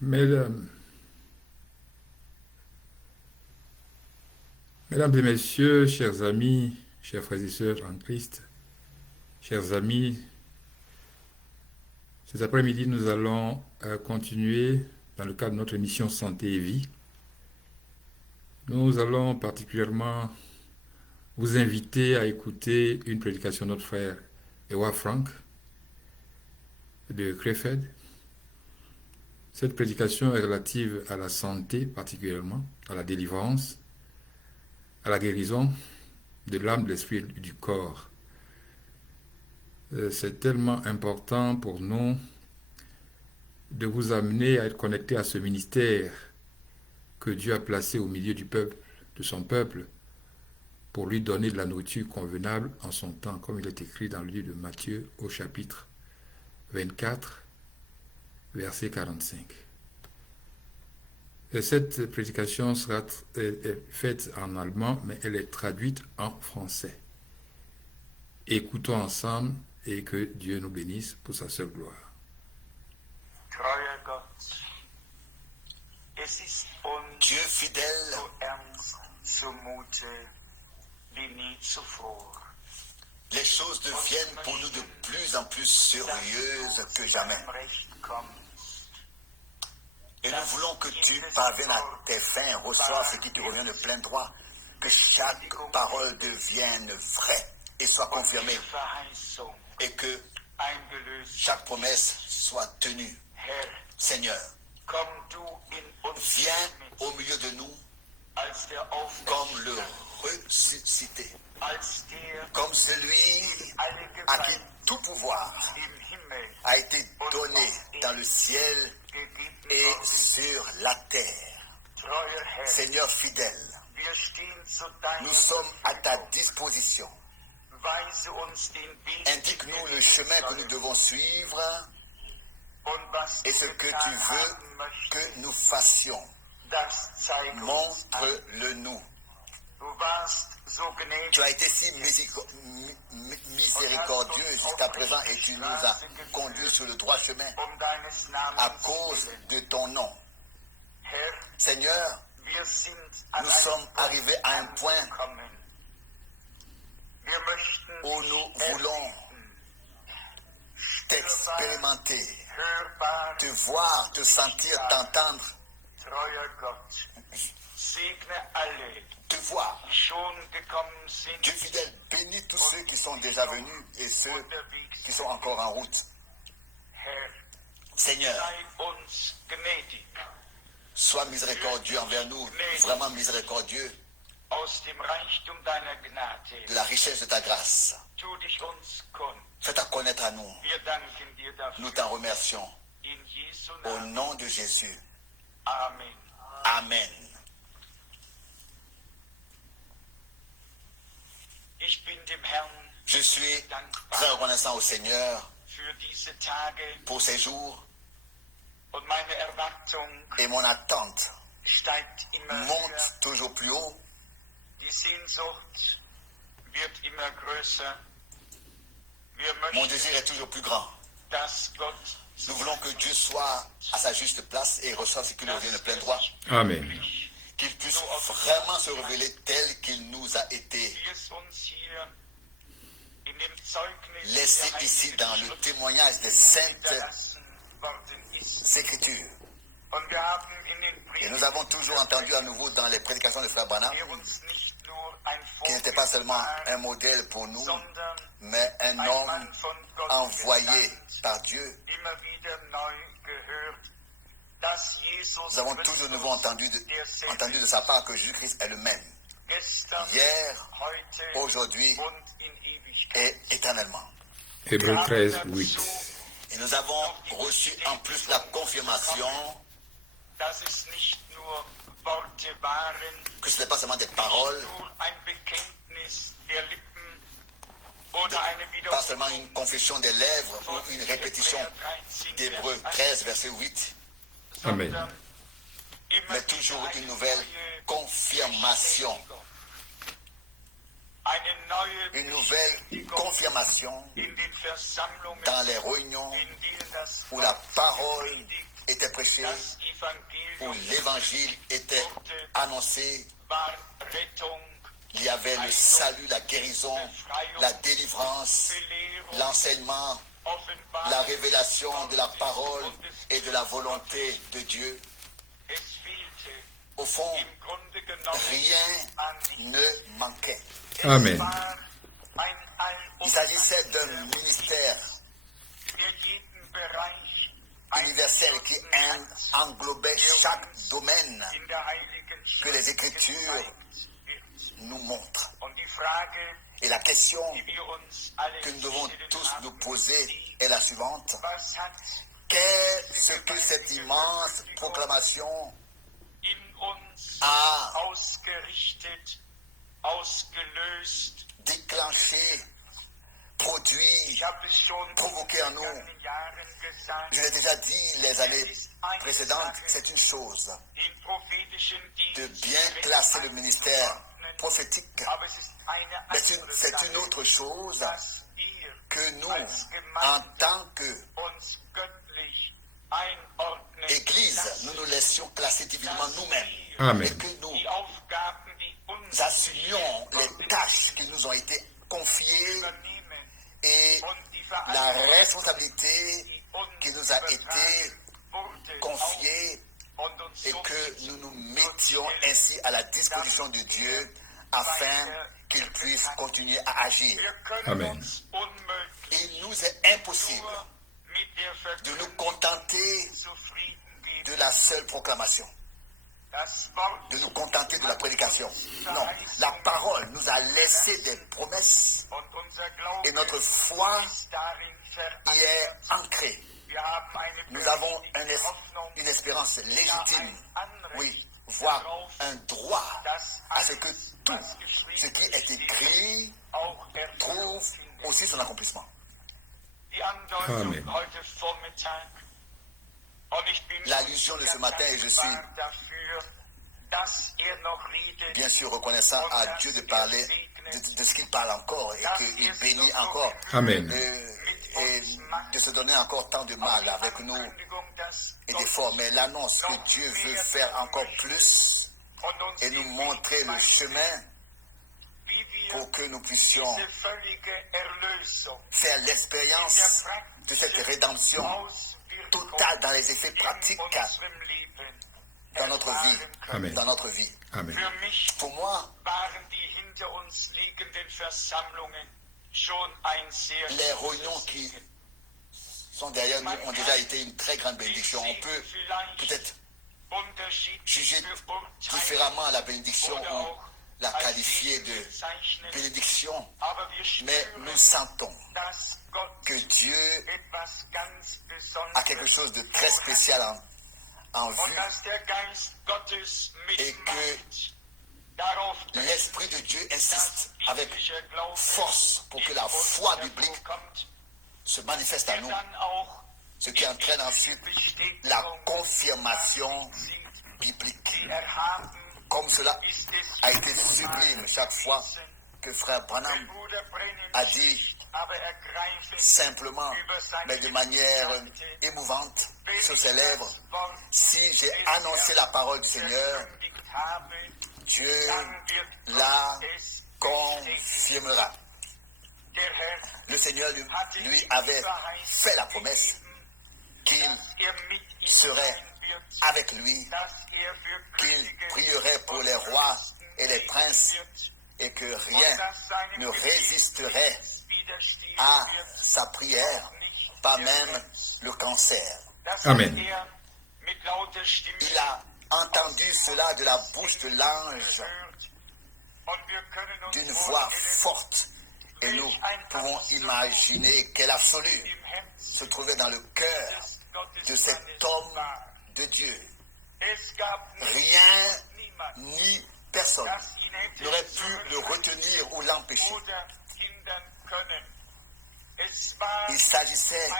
Mesdames, Mesdames et Messieurs, chers amis, chers frères et sœurs en Christ, chers amis, cet après-midi, nous allons continuer dans le cadre de notre émission Santé et Vie. Nous allons particulièrement vous inviter à écouter une prédication de notre frère Ewa Frank de Krefeld. Cette prédication est relative à la santé particulièrement, à la délivrance, à la guérison de l'âme, de l'esprit et du corps. C'est tellement important pour nous de vous amener à être connecté à ce ministère que Dieu a placé au milieu du peuple, de son peuple, pour lui donner de la nourriture convenable en son temps, comme il est écrit dans le livre de Matthieu au chapitre 24, verset 45. Et cette prédication sera faite en allemand, mais elle est traduite en français. Écoutons ensemble et que Dieu nous bénisse pour sa seule gloire. Dieu fidèle, les choses deviennent pour nous de plus en plus sérieuses que jamais. Et nous voulons que tu parviennes à tes fins, reçois ce qui te revient de plein droit, que chaque parole devienne vraie et soit confirmée, et que chaque promesse soit tenue. Seigneur, viens au milieu de nous comme le ressuscité, comme celui à qui tout pouvoir a été donné dans le ciel et sur la terre. Seigneur fidèle, nous sommes à ta disposition. Indique-nous le chemin que nous devons suivre et ce que tu veux que nous fassions. Montre-le nous. Tu as été si miséricordieux jusqu'à présent et tu nous as conduits sur le droit chemin à cause de ton nom. Seigneur, nous sommes arrivés à un point où nous voulons t'expérimenter, te voir, te sentir, t'entendre, te voir. Dieu fidèle, bénis tous ceux qui sont déjà venus et ceux qui sont encore en route. Seigneur, sois miséricordieux envers nous, vraiment miséricordieux de la richesse de ta grâce. Fais-ta connaître à nous. Nous t'en remercions. Au nom de Jésus. Amen. Je suis très reconnaissant au Seigneur pour ces jours et mon attente monte toujours plus haut. Mon désir est toujours plus grand. Nous voulons que Dieu soit à sa juste place et reçoive ce qui nous revient de plein droit. Amen. Qu'il puisse vraiment se révéler tel qu'il nous a été laissé ici dans le témoignage des saintes Écritures. Et nous avons toujours entendu à nouveau dans les prédications de Frère Branham qui n'était pas seulement un modèle pour nous, mais un homme envoyé par Dieu. Nous avons toujours de nouveau entendu de sa part que Jésus-Christ est le même, hier, aujourd'hui et éternellement. Hébreux 13, 8. Et nous avons reçu en plus la confirmation que ce n'est pas seulement des paroles, pas seulement une confession des lèvres ou une répétition d'Hébreux 13, verset 8, Amen. mais toujours une nouvelle confirmation. Une nouvelle confirmation dans les réunions où la parole était prêché, où l'évangile était annoncé, il y avait le salut, la guérison, la délivrance, l'enseignement, la révélation de la parole et de la volonté de Dieu. Au fond, rien ne manquait. Amen. Il s'agissait d'un ministère universel qui englobait chaque domaine que les Écritures nous montrent. Et la question que nous devons tous nous poser est la suivante. Qu'est-ce que cette immense proclamation a déclenché, produit, provoqué en nous? Je l'ai déjà dit les années précédentes, c'est une chose de bien classer le ministère prophétique, mais c'est une autre chose que nous, en tant qu'Église, nous nous laissions classer divinement nous-mêmes. Amen. Et que nous assumions les tâches qui nous ont été confiées et la responsabilité qui nous a été confiée et que nous nous mettions ainsi à la disposition de Dieu afin qu'il puisse continuer à agir. Amen. Il nous est impossible de nous contenter de la seule proclamation, de nous contenter de la prédication. Non, la parole nous a laissé des promesses et notre foi y est ancrée. Nous avons une espérance légitime, oui, voire un droit à ce que tout ce qui est écrit trouve aussi son accomplissement. Amen. L'allusion de ce matin, et je suis bien sûr reconnaissant à Dieu de parler de ce qu'il parle encore et qu'il bénit encore. Amen. Et de se donner encore tant de mal avec nous et d'efforts. Mais l'annonce que Dieu veut faire encore plus et nous montrer le chemin pour que nous puissions faire l'expérience de cette rédemption totale dans les effets pratiques dans notre vie. Amen. Dans notre vie. Amen. Pour moi, les réunions qui sont derrière nous ont déjà été une très grande bénédiction. On peut peut-être juger différemment la bénédiction ou la qualifier de bénédiction, mais nous sentons que Dieu a quelque chose de très spécial en vue et que l'Esprit de Dieu insiste avec force pour que la foi biblique se manifeste à nous, ce qui entraîne ensuite la confirmation biblique. Comme cela a été sublime chaque fois que Frère Branham a dit simplement, mais de manière émouvante, sur ses lèvres, si j'ai annoncé la parole du Seigneur, Dieu la confirmera. Le Seigneur lui avait fait la promesse qu'il serait avec lui, qu'il prierait pour les rois et les princes et que rien ne résisterait à sa prière, pas même le cancer. Amen. Il a entendu cela de la bouche de l'ange, d'une voix forte, et nous pouvons imaginer quelle absolue se trouvait dans le cœur de cet homme de Dieu. Rien ni personne n'aurait pu le retenir ou l'empêcher. Il s'agissait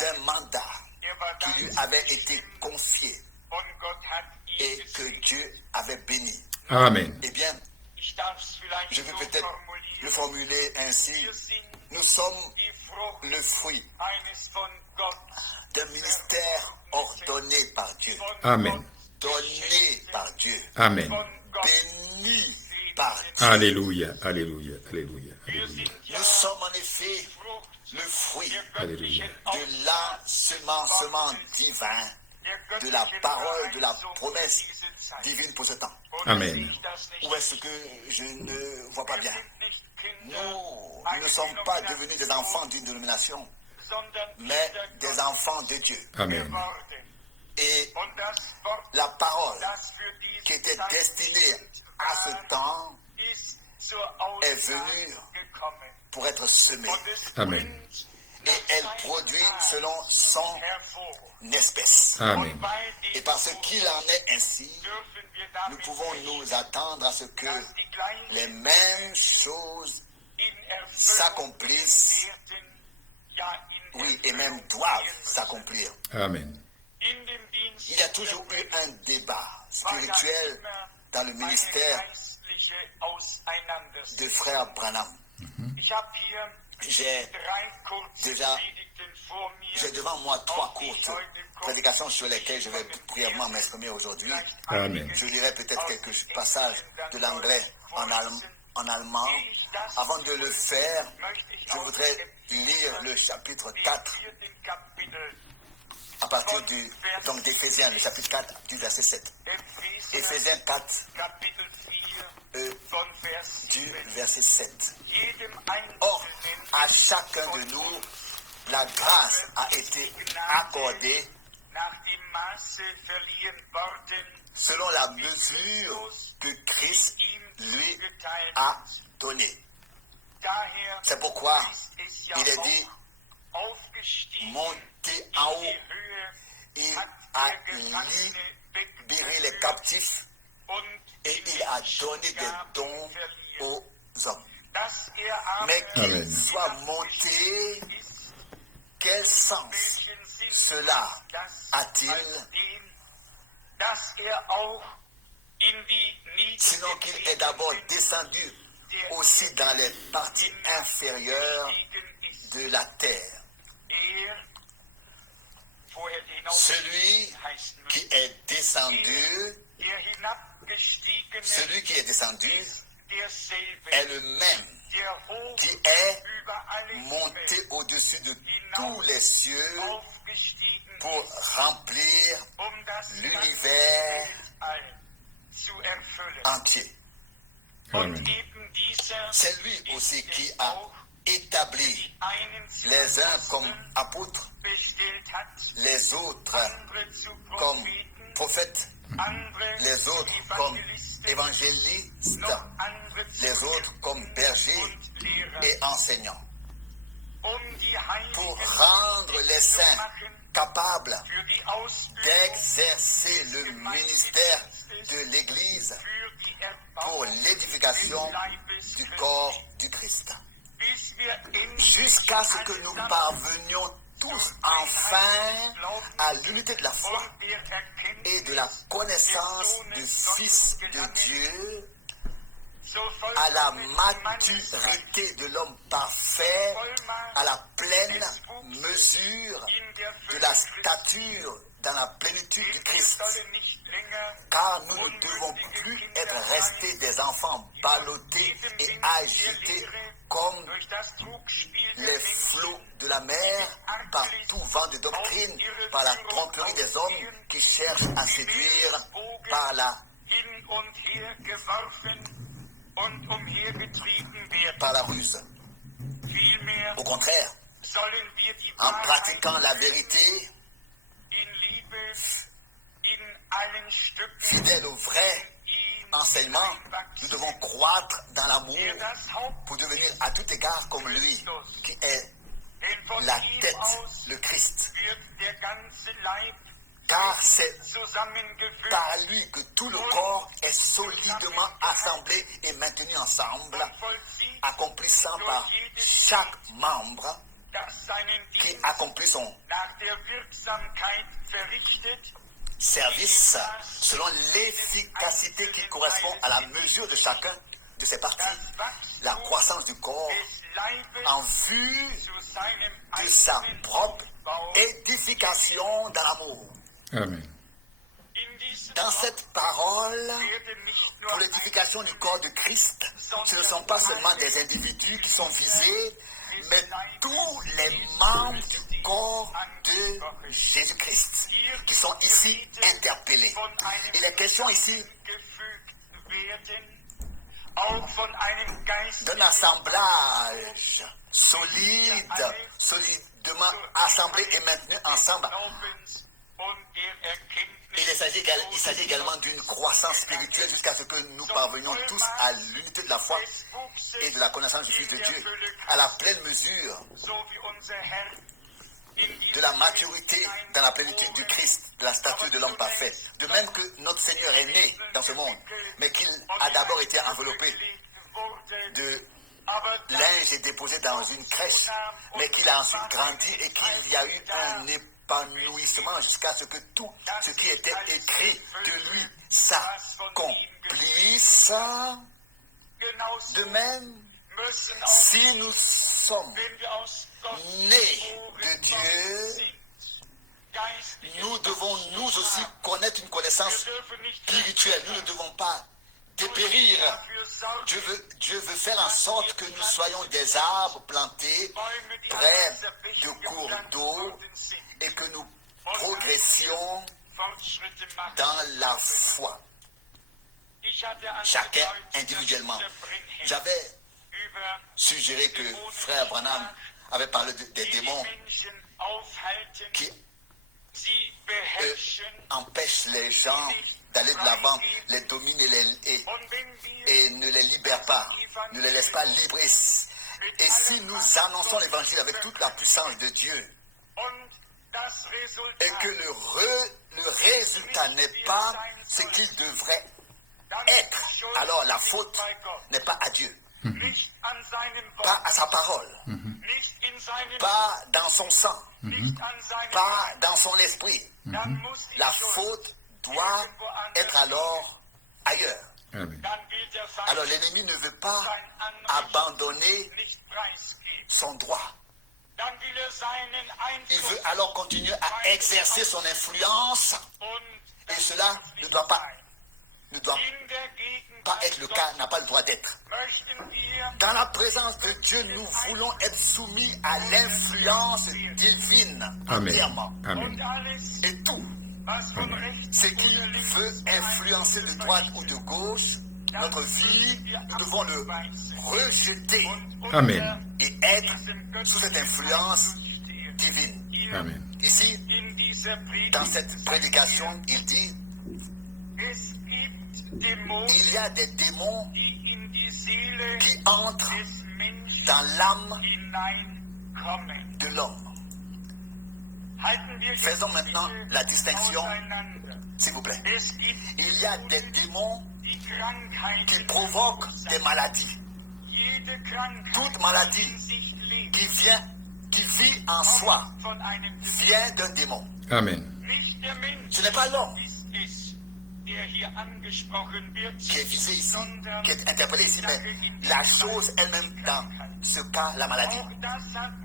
d'un mandat qui lui avait été confié et que Dieu avait béni. Amen. Eh bien, je peux peut-être le formuler ainsi. Nous sommes le fruit d'un ministère ordonné par Dieu, Amen. donné par Dieu, Amen. béni par Dieu. Alléluia, alléluia, alléluia, alléluia. Nous sommes en effet le fruit Alléluia. de l'ensemencement divin, de la parole, de la promesse divine pour ce temps. Amen. Où est-ce que je ne vois pas bien? Nous ne sommes pas devenus des enfants d'une dénomination, mais des enfants de Dieu. Amen. Et la parole qui était destinée à ce temps est venue pour être semée. Amen. Et elle produit selon son espèce. Amen. Et parce qu'il en est ainsi, nous pouvons nous attendre à ce que les mêmes choses s'accomplissent, oui, et même doivent s'accomplir. Amen. Il y a toujours eu un débat spirituel dans le ministère de frère Branham. J'ai devant moi 3 courtes prédications sur lesquelles je vais brièvement m'exprimer aujourd'hui. Amen. Je lirai peut-être quelques passages de l'anglais en allemand. Avant de le faire, je voudrais lire le chapitre 4 à partir d'Éphésiens, le chapitre 4 du verset 7. Éphésiens 4 du verset 7. Or, à chacun de nous, la grâce a été accordée selon la mesure que Christ lui a donnée. C'est pourquoi il est dit, monter en haut, il a libéré les captifs et il a donné des dons aux hommes. Mais qu'il soit monté, quel sens cela a-t-il? Sinon qu'il est d'abord descendu aussi dans les parties inférieures de la terre. Celui qui est descendu est le même qui est monté au-dessus de tous les cieux pour remplir l'univers entier. Amen. C'est lui aussi qui a établi les uns comme apôtres, les autres comme prophètes, les autres comme évangélistes, les autres comme bergers et enseignants, pour rendre les saints capables d'exercer le ministère de l'Église pour l'édification du corps du Christ, jusqu'à ce que nous parvenions tous enfin à l'unité de la foi et de la connaissance du Fils de Dieu, à la maturité de l'homme parfait, à la pleine mesure de la stature dans la plénitude du Christ. Car nous ne devons plus être restés des enfants ballottés et agités comme les flots de la mer par tout vent de doctrine, par la tromperie des hommes qui cherchent à séduire par la ruse. Au contraire, en pratiquant la vérité, fidèle au vrai enseignement, nous devons croître dans l'amour pour devenir à tout égard comme lui, qui est la tête, le Christ. Car c'est par lui que tout le corps est solidement assemblé et maintenu ensemble, accomplissant par chaque membre qui accomplit son service selon l'efficacité qui correspond à la mesure de chacun de ses parties. La croissance du corps en vue de sa propre édification dans l'amour. Amen. Dans cette parole, pour l'édification du corps de Christ, ce ne sont pas seulement des individus qui sont visés, mais tous les membres du corps de Jésus-Christ qui sont ici interpellés. Il est question ici d'un assemblage solidement assemblé et maintenu ensemble. Il s'agit également d'une croissance spirituelle jusqu'à ce que nous parvenions tous à l'unité de la foi et de la connaissance du Fils de Dieu, à la pleine mesure de la maturité dans la plénitude du Christ, de la stature de l'homme parfait. De même que notre Seigneur est né dans ce monde, mais qu'il a d'abord été enveloppé de linge et déposé dans une crèche, mais qu'il a ensuite grandi et qu'il y a eu un épanouissement jusqu'à ce que tout ce qui était écrit de lui s'accomplisse. De même, si nous sommes nés de Dieu, nous devons nous aussi connaître une connaissance spirituelle. Nous ne devons pas dépérir. Dieu veut faire en sorte que nous soyons des arbres plantés près de cours d'eau et que nous progressions dans la foi, chacun individuellement. J'avais suggéré que frère Branham avait parlé des démons qui empêchent les gens d'aller de l'avant, les dominent et ne les libèrent pas, ne les laissent pas libres. Et si nous annonçons l'évangile avec toute la puissance de Dieu, et que le résultat n'est pas ce qu'il devrait être, alors la faute n'est pas à Dieu, pas à sa parole, pas dans son sang, pas dans son esprit. La faute doit être alors ailleurs. Amen. Alors l'ennemi ne veut pas abandonner son droit. Il veut alors continuer à exercer son influence et cela ne doit pas être le cas, n'a pas le droit d'être. Dans la présence de Dieu, nous voulons être soumis à l'influence divine entièrement. Amen. Et tout ce qui veut influencer de droite ou de gauche notre vie, nous devons le rejeter. Amen. Et être sous cette influence divine. Amen. Ici, dans cette prédication, il dit, il y a des démons qui entrent dans l'âme de l'homme. Faisons maintenant la distinction, s'il vous plaît. Il y a des démons qui provoquent des maladies. Toute maladie qui vit en soi vient d'un démon. Amen. Ce n'est pas l'homme qui est visé ici, qui est interpellé ici, mais la chose elle-même, dans ce cas, la maladie.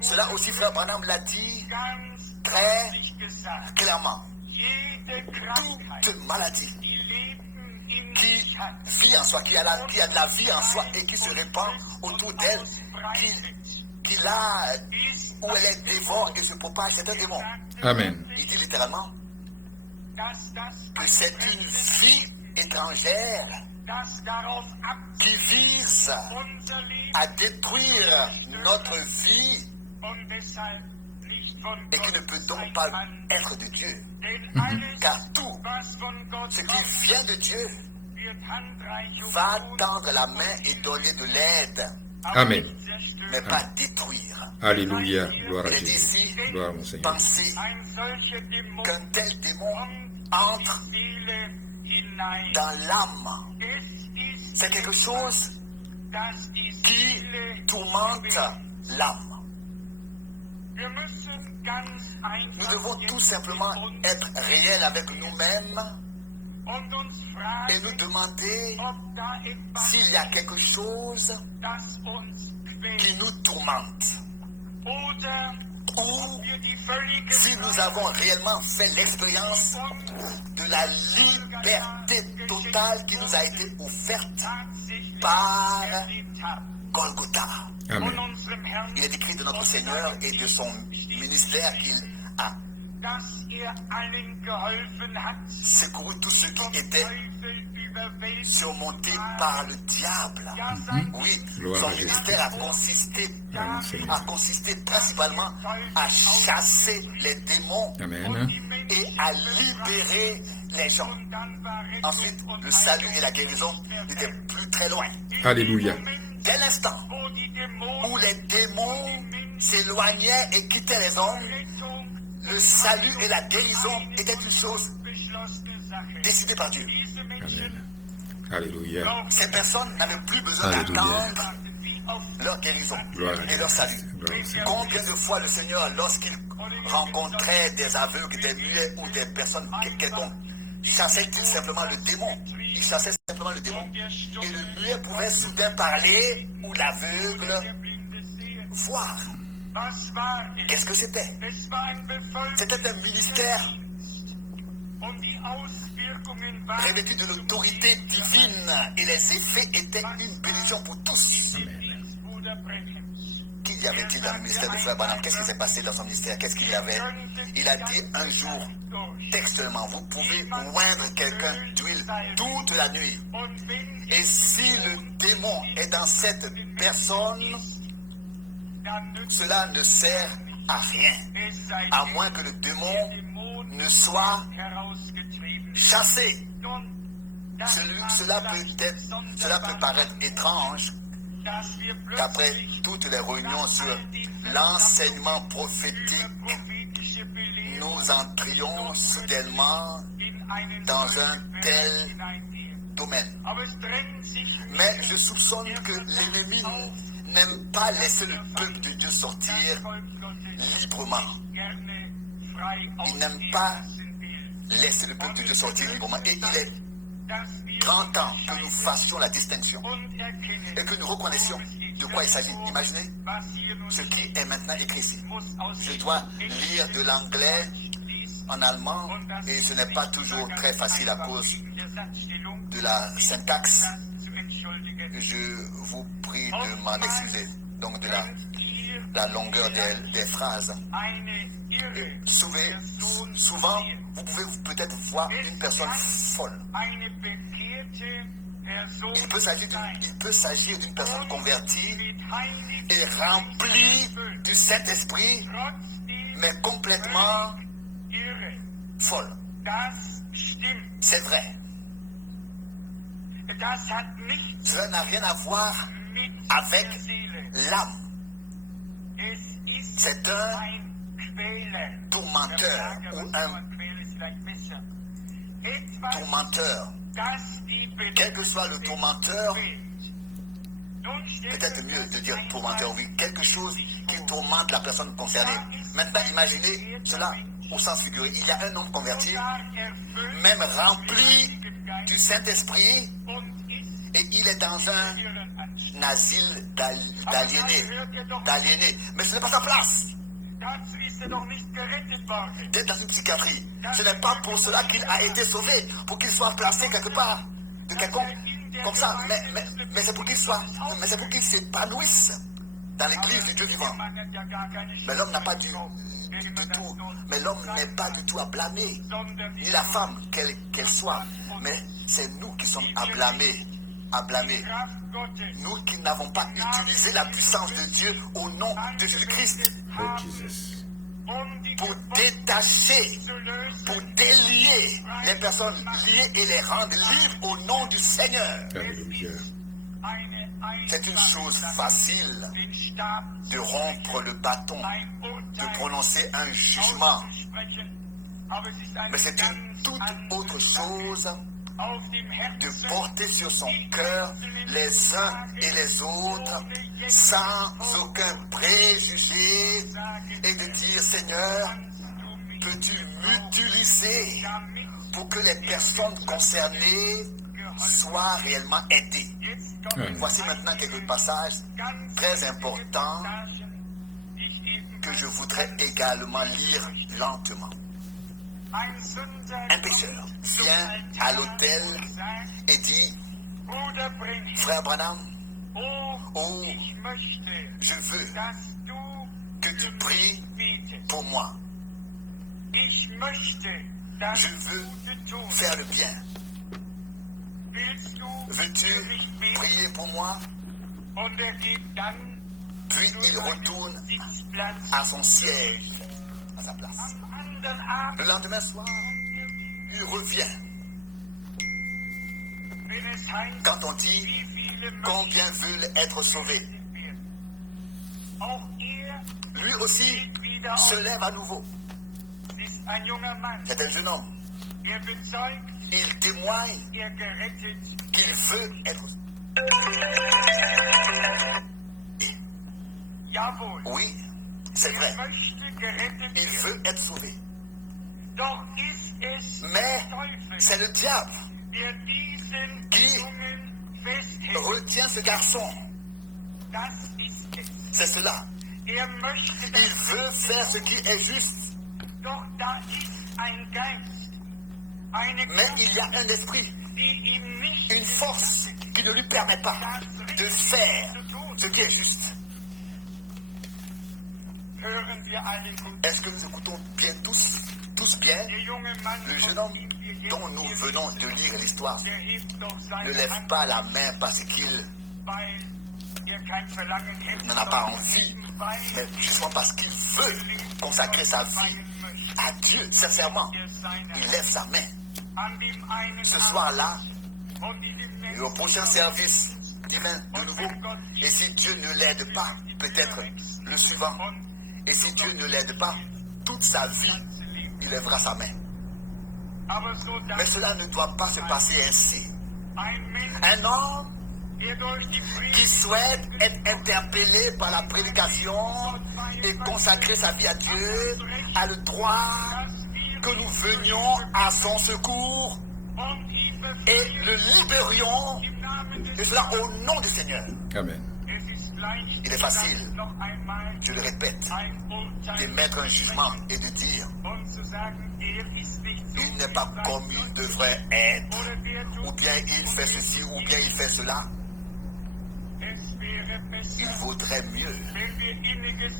Cela aussi, frère Branham l'a dit très clairement. Toute maladie qui vit en soi, qui a de la vie en soi et qui se répand autour d'elle, qui là où elle est dévore et se propage, c'est un démon. Amen. Il dit littéralement que c'est une vie étrangère qui vise à détruire notre vie et qui ne peut donc pas être de Dieu. Car tout ce qui vient de Dieu va tendre la main et donner de l'aide, Amen. mais pas détruire. Alléluia. Gloire à Il est dit Jésus. ici, Gloire à mon Seigneur. pensez qu'un tel démon entre dans l'âme. C'est quelque chose qui tourmente l'âme. Nous devons tout simplement être réels avec nous-mêmes et nous demander s'il y a quelque chose qui nous tourmente, ou si nous avons réellement fait l'expérience de la liberté totale qui nous a été offerte par Golgotha. Amen. Il est écrit de notre Seigneur et de son ministère qu'il a secouru tous ceux qui étaient surmontés par le diable. Oui, Gloire son à Jésus. ministère a consisté principalement à chasser les démons Amen. et à libérer les gens. Ensuite, le salut et la guérison n'étaient plus très loin. Alléluia. Dès l'instant où les démons s'éloignaient et quittaient les hommes, le salut et la guérison étaient une chose décidée par Dieu. Amen. Alléluia. Ces personnes n'avaient plus besoin Alléluia. d'attendre leur guérison Gloire à et leur Jésus. salut. Gloire au Seigneur. Combien de fois le Seigneur, lorsqu'il rencontrait des aveugles, des muets ou des personnes quelconques, chassait-il simplement le démon? Il chassait simplement le démon. Et le muet pouvait soudain parler ou l'aveugle voir. Qu'est-ce que c'était? C'était un ministère revêtu de l'autorité divine et les effets étaient une bénédiction pour tous. Qu'y avait-il dans le ministère de Frère Branham? Qu'est-ce qui s'est passé dans son ministère? Qu'est-ce qu'il y avait? Il a dit un jour, textuellement, vous pouvez oindre quelqu'un d'huile toute la nuit. Et si le démon est dans cette personne, cela ne sert à rien, à moins que le démon ne soit chassé. Cela peut paraître étrange qu'après toutes les réunions sur l'enseignement prophétique, nous entrions soudainement dans un tel domaine. Mais je soupçonne que l'ennemi n'aime pas laisser le peuple de Dieu sortir librement. Il n'aime pas laisser le peuple de Dieu sortir librement. Et il est grand temps que nous fassions la distinction et que nous reconnaissions de quoi il s'agit. Imaginez ce qui est maintenant écrit ici. Je dois lire de l'anglais en allemand et ce n'est pas toujours très facile à cause de la syntaxe. Je vous prie de m'en excuser. Donc de la longueur des phrases. Souvent, vous pouvez peut-être voir une personne folle. Il peut s'agir d'une personne convertie et remplie du Saint-Esprit, mais complètement folle. C'est vrai. Cela n'a rien à voir avec l'âme. C'est un tourmenteur ou un tourmenteur. Quel que soit le tourmenteur, peut-être mieux de dire tourmenteur, oui, quelque chose qui tourmente la personne concernée. Maintenant, imaginez cela au sens figuré. Il y a un homme converti, même rempli du Saint-Esprit, et il est dans un asile d'aliénés. Mais ce n'est pas sa place. D'être dans une psychiatrie. Ce n'est pas pour cela qu'il a été sauvé, pour qu'il soit placé quelque part, de quelconque, comme ça. Mais c'est pour qu'il s'épanouisse dans l'église du Dieu vivant. Mais l'homme n'a pas du tout. Mais l'homme n'est pas du tout à blâmer. Ni la femme, qu'elle soit. Mais c'est nous qui sommes à blâmer. Nous qui n'avons pas utilisé la puissance de Dieu au nom de Jésus-Christ. Oh, Jesus. Pour détacher, pour délier les personnes liées et les rendre libres au nom du Seigneur. Alléluia. C'est une chose facile de rompre le bâton, de prononcer un jugement. Mais c'est une toute autre chose de porter sur son cœur les uns et les autres sans aucun préjugé et de dire Seigneur, peux-tu m'utiliser pour que les personnes concernées soient réellement aidées. Voici maintenant quelques passages très importants que je voudrais également lire lentement. Un pécheur vient à l'autel et dit, frère Branham, oh, je veux que tu pries pour moi. Je veux faire le bien. Veux-tu prier pour moi? Puis il retourne à son siège, à sa place. Le lendemain soir, il revient. Quand on dit combien veulent être sauvés, lui aussi se lève à nouveau. C'est un jeune homme. Il témoigne qu'il veut être sauvé. Oui, c'est vrai. Il veut être sauvé. Mais c'est le diable qui retient ce garçon. C'est cela. Il veut faire ce qui est juste. Mais il y a un esprit, une force qui ne lui permet pas de faire ce qui est juste. Est-ce que nous écoutons bien tous bien? Le jeune homme dont nous venons de lire l'histoire ne lève pas la main parce qu'il n'en a pas envie, mais justement parce qu'il veut consacrer sa vie à Dieu, sincèrement. Il lève sa main. Ce soir-là, et au prochain service, il vient de nouveau. Et si Dieu ne l'aide pas, peut-être le suivant. Et si Dieu ne l'aide pas, toute sa vie, il lèvera sa main. Mais cela ne doit pas se passer ainsi. Un homme qui souhaite être interpellé par la prédication et consacrer sa vie à Dieu a le droit que nous venions à son secours et le libérions, et cela au nom du Seigneur. Amen. Il est facile, je le répète, d'émettre un jugement et de dire il n'est pas comme il devrait être, ou bien il fait ceci, ou bien il fait cela. Il vaudrait mieux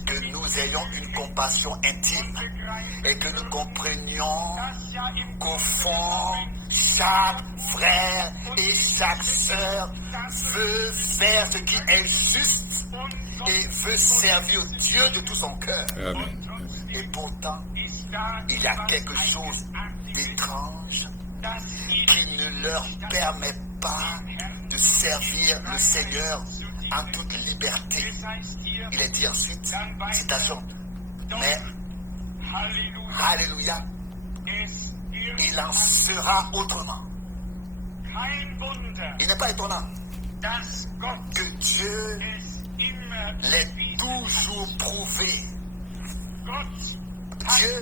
que nous ayons une compassion intime et que nous comprenions qu'au fond, chaque frère et chaque sœur veut faire ce qui est juste et veut servir Dieu de tout son cœur. Amen. Et pourtant, il y a quelque chose d'étrange qui ne leur permet pas de servir le Seigneur en toute liberté. Il est dit ensuite, citation, mais, alléluia, il en sera autrement. Il n'est pas étonnant que Dieu l'ait toujours prouvé. Dieu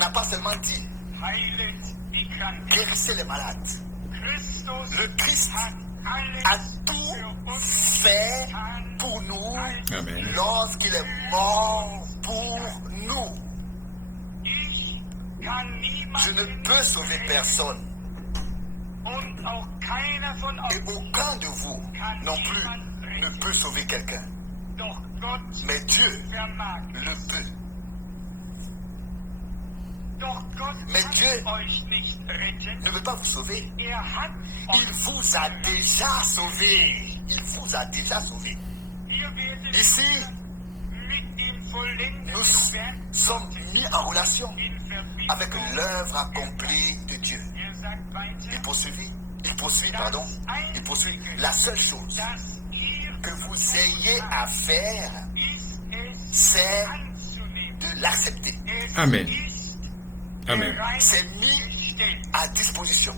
n'a pas seulement dit guérissez les malades. Le Christ a tout fait pour nous. Amen. Lorsqu'il est mort pour nous. Je ne peux sauver personne. Et aucun de vous non plus ne peut sauver quelqu'un. Mais Dieu le peut. Mais Dieu ne veut pas vous sauver. Il vous a déjà sauvé. Il vous a déjà sauvé. Ici, nous sommes mis en relation avec l'œuvre accomplie de Dieu. Il poursuit, la seule chose que vous ayez à faire, c'est de l'accepter. Amen. Amen. C'est mis à disposition.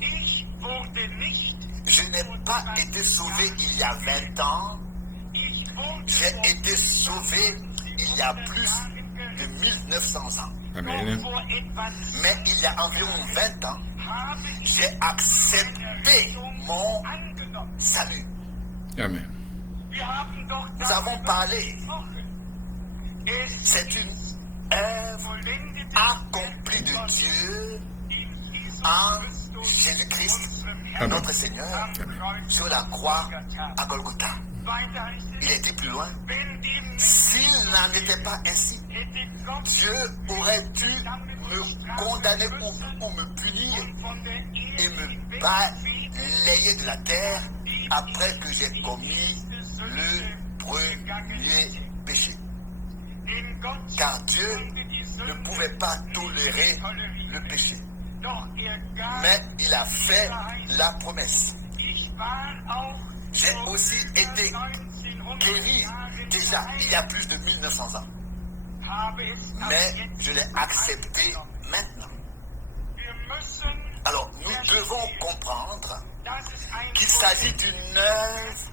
Je n'ai pas été sauvé il y a 20 ans. J'ai été sauvé il y a plus de 1900 ans. Amen. Mais il y a environ 20 ans, j'ai accepté mon salut. Amen. Nous avons parlé. C'est une œuvre accomplie de Dieu en Jésus-Christ, notre Seigneur, sur la croix à Golgotha. Il était plus loin. S'il n'en était pas ainsi, Dieu aurait dû me condamner ou me punir et me balayer de la terre après que j'ai commis le premier péché. Car Dieu ne pouvait pas tolérer le péché. Mais il a fait la promesse. J'ai aussi été guéri déjà il y a plus de 1900 ans. Mais je l'ai accepté maintenant. Alors nous devons comprendre qu'il s'agit d'une œuvre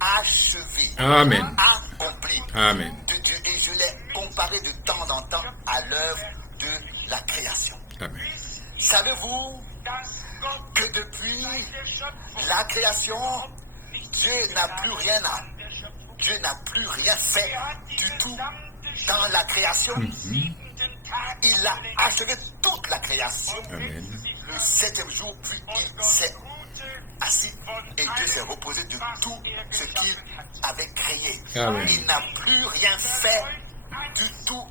achevée, Amen. accomplie Amen. de Dieu. Et je l'ai comparé de temps en temps à l'œuvre de la création. Amen. Savez-vous que depuis la création, Dieu n'a plus rien fait du tout dans la création. Il a achevé toute la création. Amen. Le 7e jour, puis il s'est assis et Dieu s'est reposé de tout ce qu'il avait créé. Amen. Il n'a plus rien fait du tout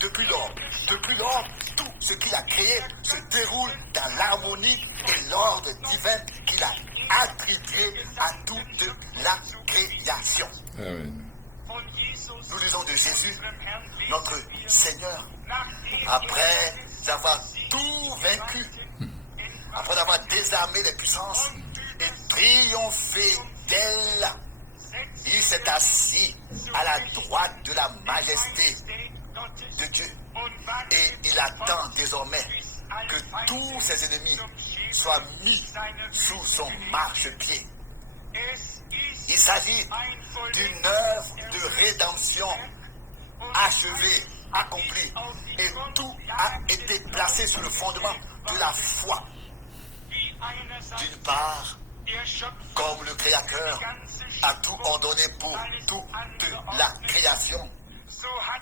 depuis lors. Depuis lors, tout ce qu'il a créé se déroule dans l'harmonie et l'ordre divin qu'il a attribué à toute la création. Amen. Nous lisons de Jésus, notre Seigneur, après avoir tout vaincu, après avoir désarmé les puissances et triomphé d'elles, il s'est assis à la droite de la majesté de Dieu. Et il attend désormais que tous ses ennemis soient mis sous son marchepied. Il s'agit d'une œuvre de rédemption achevée, accomplie. Et tout a été placé sur le fondement de la foi. D'une part, comme le Créateur a tout ordonné pour toute la création,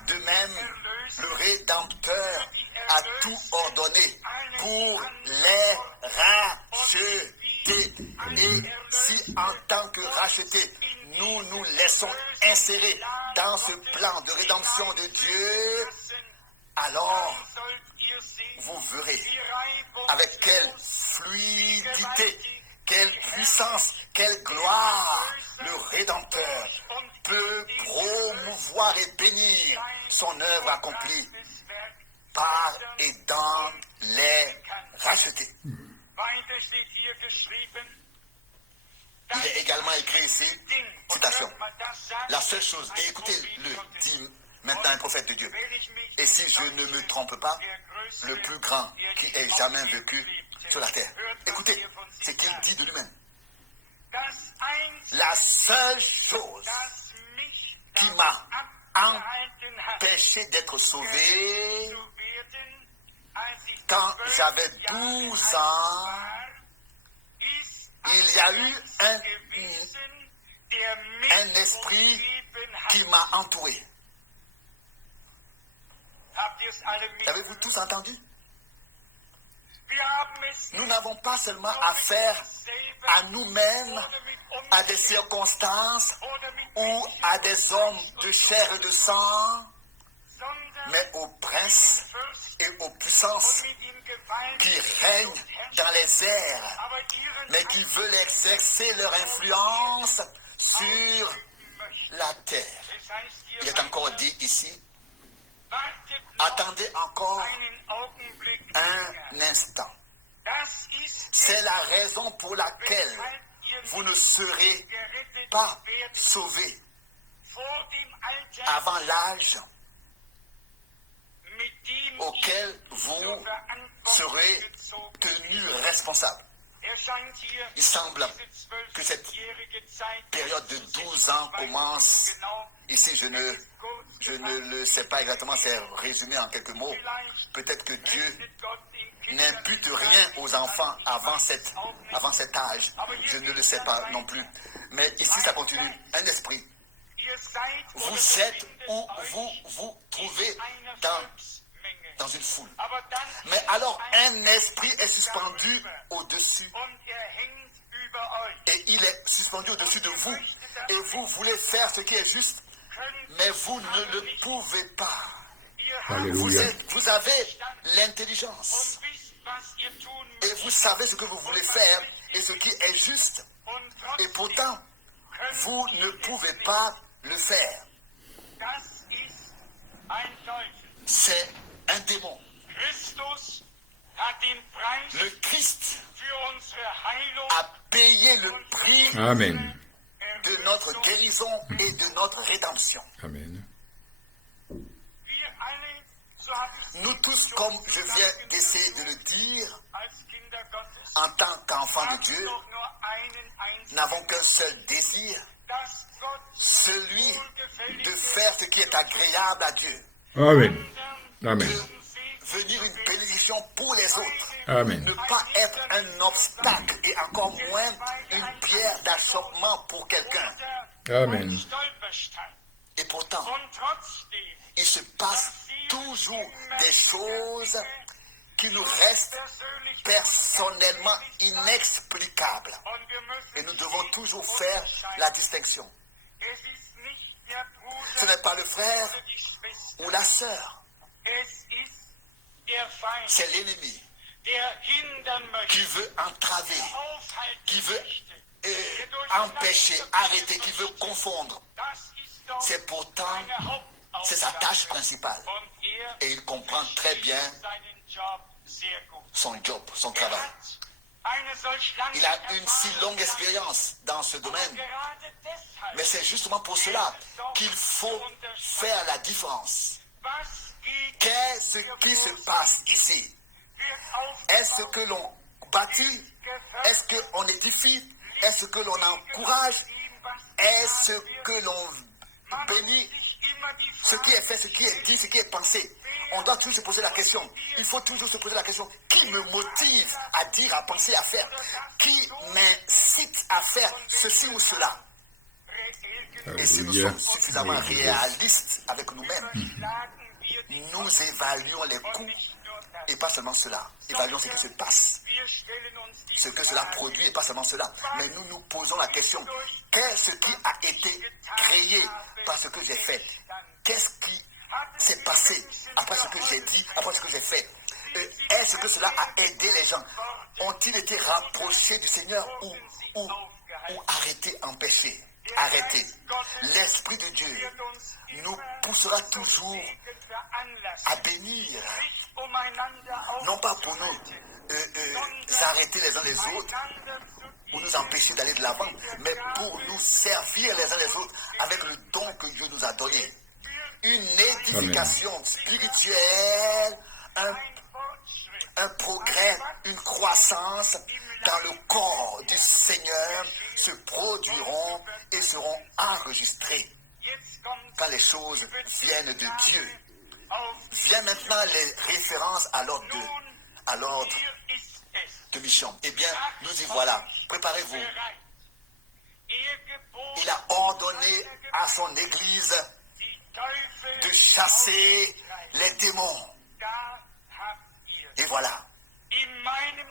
de même, le Rédempteur a tout ordonné pour les racheter. Et si en tant que rachetés, nous nous laissons insérer dans ce plan de rédemption de Dieu, alors vous verrez avec quelle fluidité, quelle puissance, quelle gloire le Rédempteur peut promouvoir et bénir son œuvre accomplie par et dans les rachetés. Il est également écrit ici, citation, la seule chose, et écoutez-le, dit maintenant un prophète de Dieu, et si je ne me trompe pas, le plus grand qui ait jamais vécu sur la terre. Écoutez ce qu'il dit de lui-même. La seule chose qui m'a empêché d'être sauvé quand j'avais 12 ans, il y a eu un esprit qui m'a entouré. Avez-vous tous entendu? Nous n'avons pas seulement affaire à nous-mêmes, à des circonstances ou à des hommes de chair et de sang, mais aux princes et aux puissances qui règnent dans les airs, mais qui veulent exercer leur influence sur la terre. Il est encore dit ici, attendez encore un instant. C'est la raison pour laquelle vous ne serez pas sauvés avant l'âge auquel vous serez tenus responsables. Il semble que cette période de 12 ans commence, ici je ne je ne le sais pas exactement, c'est résumé en quelques mots. Peut-être que Dieu n'impute rien aux enfants avant cet âge. Je ne le sais pas non plus. Mais ici, ça continue. Un esprit. Vous êtes où vous vous trouvez dans une foule. Mais alors, un esprit est suspendu au-dessus. Et il est suspendu au-dessus de vous. Et vous voulez faire ce qui est juste. Mais vous ne le pouvez pas. Alléluia. Vous avez l'intelligence. Et vous savez ce que vous voulez faire et ce qui est juste. Et pourtant, vous ne pouvez pas le faire. C'est un démon. Le Christ a payé le prix Amen. de notre guérison et de notre rédemption. Amen. Nous tous, comme je viens d'essayer de le dire, en tant qu'enfants de Dieu, n'avons qu'un seul désir, celui de faire ce qui est agréable à Dieu. Amen. Amen. De venir une bénédiction pour les autres. Amen. Ne pas être un obstacle et encore moins une pierre d'achoppement pour quelqu'un. Amen. Et pourtant, il se passe toujours des choses qui nous restent personnellement inexplicables. Et nous devons toujours faire la distinction. Ce n'est pas le frère ou la sœur. C'est l'ennemi qui veut entraver, qui veut empêcher, arrêter, qui veut confondre. C'est pourtant, c'est sa tâche principale. Et il comprend très bien son job, son travail. Il a une si longue expérience dans ce domaine. Mais c'est justement pour cela qu'il faut faire la différence. Qu'est-ce qui se passe ici? Est-ce que l'on bâtit? Est-ce qu'on édifie? Est-ce que l'on encourage? Est-ce que l'on bénit? Ce qui est fait, ce qui est dit, ce qui est pensé. On doit toujours se poser la question. Il faut toujours se poser la question. Qui me motive à dire, à penser, à faire? Qui m'incite à faire ceci ou cela? Et si nous sommes suffisamment réalistes avec nous-mêmes, nous évaluons les coûts et pas seulement cela. Évaluons ce qui se passe, ce que cela produit et pas seulement cela. Mais nous nous posons la question, qu'est-ce qui a été créé par ce que j'ai fait? Qu'est-ce qui s'est passé après ce que j'ai dit, après ce que j'ai fait? Est-ce que cela a aidé les gens? Ont-ils été rapprochés du Seigneur ou arrêtés en péché? Arrêtés. L'Esprit de Dieu nous poussera toujours à bénir, non pas pour nous arrêter les uns les autres ou nous empêcher d'aller de l'avant, mais pour nous servir les uns les autres avec le don que Dieu nous a donné. Une édification spirituelle, un progrès, une croissance dans le corps du Seigneur se produiront et seront enregistrés quand les choses viennent de Dieu. Viennent maintenant les références à l'ordre de mission. Eh bien, nous y voilà. Préparez-vous. Il a ordonné à son Église de chasser les démons. Et voilà.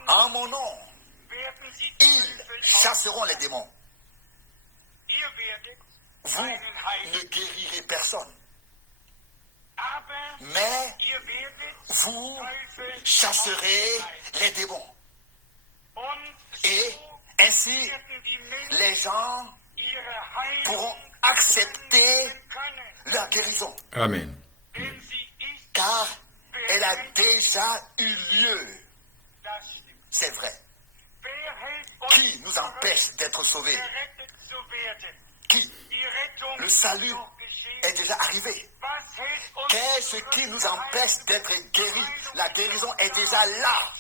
En mon nom, ils chasseront les démons. Vous ne guérirez personne. Mais vous chasserez les démons. Et ainsi, les gens pourront accepter leur guérison. Amen. Car elle a déjà eu lieu. C'est vrai. Qui nous empêche d'être sauvés? Qui? Le salut est déjà arrivé. Qu'est-ce qui nous empêche d'être guéris? La guérison est déjà là,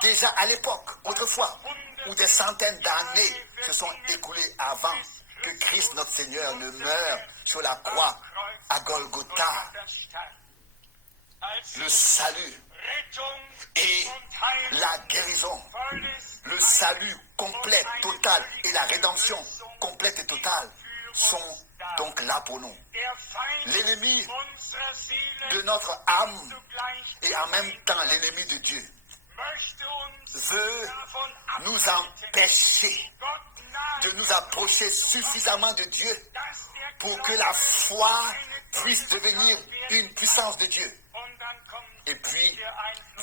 déjà à l'époque, autrefois, où des centaines d'années se sont écoulées avant que Christ notre Seigneur ne meure sur la croix à Golgotha, le salut et la guérison, le salut complet, total et la rédemption complète et totale sont donc là pour nous. L'ennemi de notre âme et en même temps l'ennemi de Dieu veut nous empêcher de nous approcher suffisamment de Dieu pour que la foi puisse devenir une puissance de Dieu. Et puis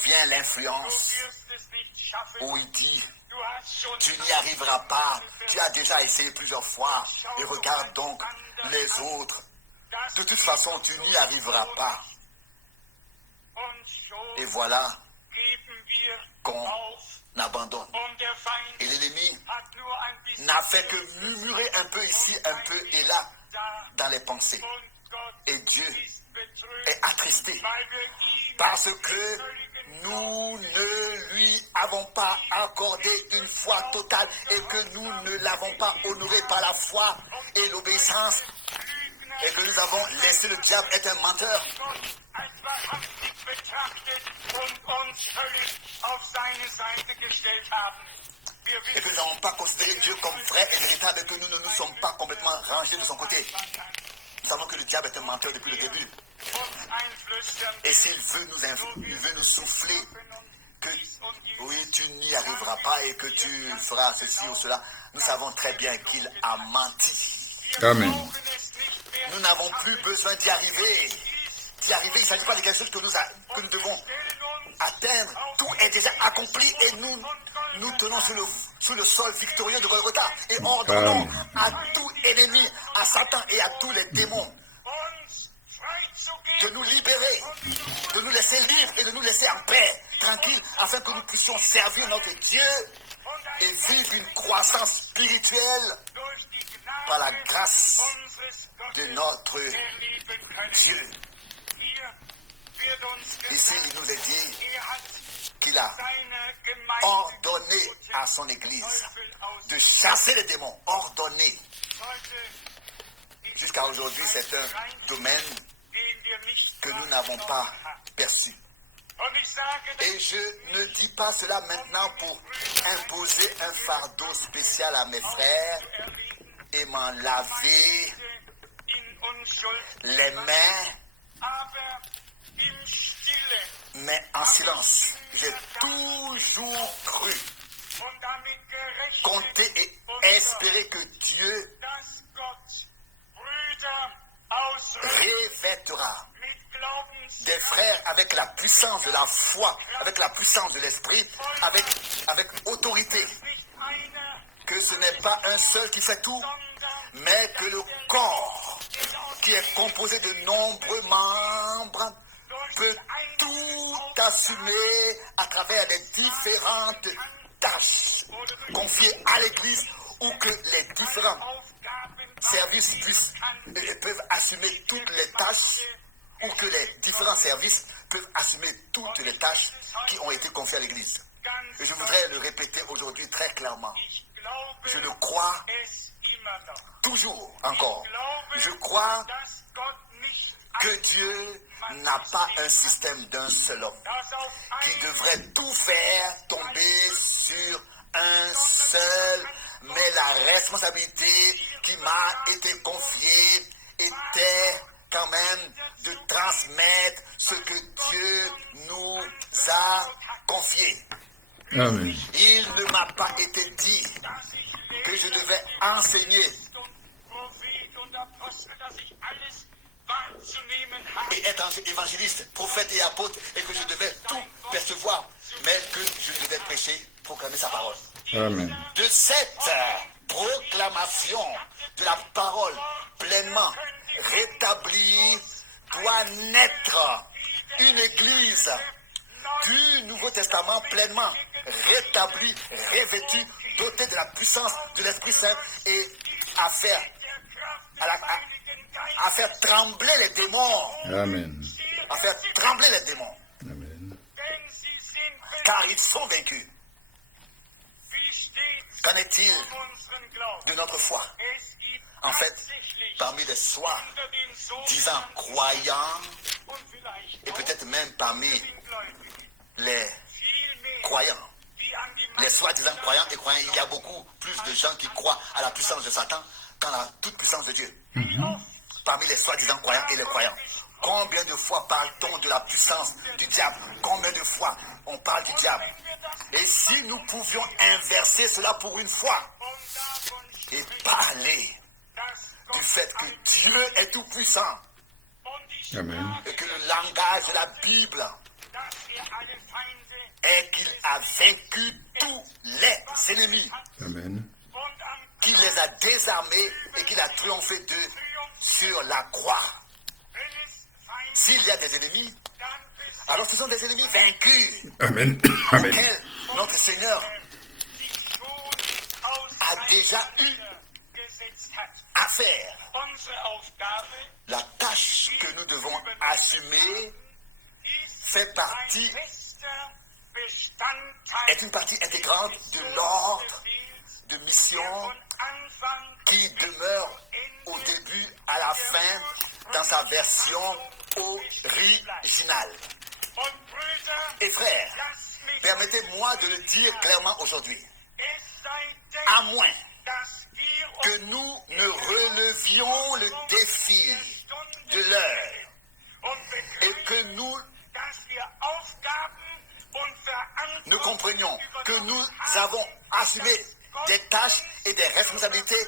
vient l'influence où il dit: tu n'y arriveras pas, tu as déjà essayé plusieurs fois et regarde donc les autres. De toute façon, tu n'y arriveras pas. Et voilà qu'on abandonne. Et l'ennemi n'a fait que murmurer un peu ici, un peu et là dans les pensées. Et Dieu est attristé parce que nous ne lui avons pas accordé une foi totale et que nous ne l'avons pas honoré par la foi et l'obéissance et que nous avons laissé le diable être un menteur. Et que nous n'avons pas considéré Dieu comme vrai et véritable et que nous ne nous sommes pas complètement rangés de son côté. Nous savons que le diable est un menteur depuis le début. Et s'il veut nous souffler que oui, tu n'y arriveras pas et que tu feras ceci ou cela, nous savons très bien qu'il a menti. Amen. Nous n'avons plus besoin d'y arriver. Il ne s'agit pas de quelque chose que nous devons atteindre. Tout est déjà accompli et nous tenons sur le sol victorieux de Golgotha et ordonnons à tout ennemi, à Satan et à tous les démons de nous libérer, de nous laisser libres et de nous laisser en paix, tranquille, afin que nous puissions servir notre Dieu et vivre une croissance spirituelle par la grâce de notre Dieu. Ici, il nous est dit qu'il a ordonné à son Église de chasser les démons, ordonné. Jusqu'à aujourd'hui, c'est un domaine que nous n'avons pas perçu. Et je ne dis pas cela maintenant pour imposer un fardeau spécial à mes frères et m'en laver les mains, mais en silence. J'ai toujours cru, compter et espérer que Dieu revêtera des frères avec la puissance de la foi, avec la puissance de l'esprit, avec autorité. Que ce n'est pas un seul qui fait tout, mais que le corps, qui est composé de nombreux membres, peut tout assumer à travers les différentes tâches confiées à l'Église ou que les différents services peuvent assumer toutes les tâches ou que les différents services peuvent assumer toutes les tâches qui ont été confiées à l'Église. Et je voudrais le répéter aujourd'hui très clairement. Je le crois toujours encore. Je crois que Dieu n'a pas un système d'un seul homme qui devrait tout faire tomber sur un seul, mais la responsabilité qui m'a été confiée était quand même de transmettre ce que Dieu nous a confié. Amen. Il ne m'a pas été dit que je devais enseigner et être évangéliste, prophète et apôtre, et que je devais tout percevoir, mais que je devais prêcher, proclamer sa parole. Amen. De cette proclamation de la parole pleinement rétablie doit naître une église du Nouveau Testament pleinement rétablie, revêtue, dotée de la puissance de l'Esprit Saint et à faire trembler les démons. Amen. À faire trembler les démons. Amen. Car ils sont vaincus. Qu'en est-il de notre foi? En fait, parmi les soi-disant croyants, et peut-être même parmi les croyants, les soi-disant croyants et croyants, il y a beaucoup plus de gens qui croient à la puissance de Satan qu'à la toute puissance de Dieu. Parmi les soi-disant croyants et les croyants. Combien de fois parle-t-on de la puissance du diable? Combien de fois on parle du diable? Et si nous pouvions inverser cela pour une fois et parler du fait que Dieu est tout-puissant Amen. et que le langage de la Bible est qu'il a vaincu tous les ennemis, Amen. qu'il les a désarmés et qu'il a triomphé d'eux sur la croix. S'il y a des ennemis, alors ce sont des ennemis vaincus Amen. Amen. auxquels notre Seigneur a déjà eu affaire. La tâche que nous devons assumer est une partie intégrante de l'ordre de mission qui demeure au début, à la fin, dans sa version originale. Et frères, permettez-moi de le dire clairement aujourd'hui. À moins que nous ne relevions le défi de l'heure et que nous comprenions que nous avons assumé des tâches et des responsabilités